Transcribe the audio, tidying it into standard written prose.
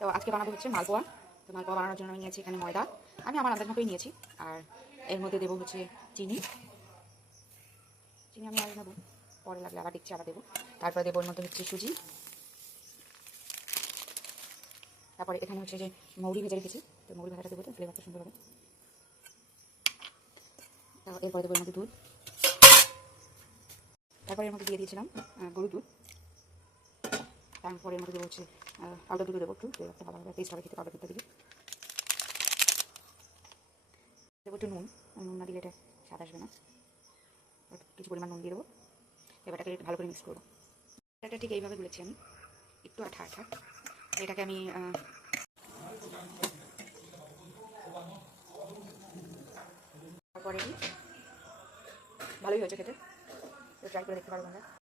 তো আজকে বানাবো হচ্ছে মালপোয়া। তো মালপোয়া বানানোর জন্য আমি নিয়েছি এখানে ময়দা, আমি আমার আন্দাজ মতোই নিয়েছি। আর এর মধ্যে দেবো হচ্ছে চিনি। চিনি আমি আগে নেবো, পরে লাগলে আবার দেখছি আবার দেবো। তারপরে দেবো এর মধ্যে হচ্ছে সুজি। তারপরে এখানে হচ্ছে যে মৌরি ভেজে রেখেছি, তো মৌরি ভাজাটা দেবো, তো ফ্লেভারটা সুন্দর হবে। এরপরে দেবো এর মধ্যে দুধ। তারপরে এর মধ্যে দিয়ে দিয়েছিলাম গরুর দুধ। তারপরে এর মধ্যে দেবো হচ্ছে পাউডার দুধ দেবো, একটু ফ্লেভারটা ভালো হবে, টেস্ট হবে খেতে পাউডার দুধটা দিলে। দেবো একটু নুন, নুন না দিলে এটা স্বাদ আসবে না। কিছু পরিমাণ নুন দিয়ে দেবো। এবারটাকে ভালো করে মিক্স করবো। এটা ঠিক এইভাবে গুলেছি আমি, একটু আঠা আঠা। এটাকে আমি তারপরে ভালোই হয়েছে খেতে, তো ট্রাই করে দেখতে পারবো আমরা।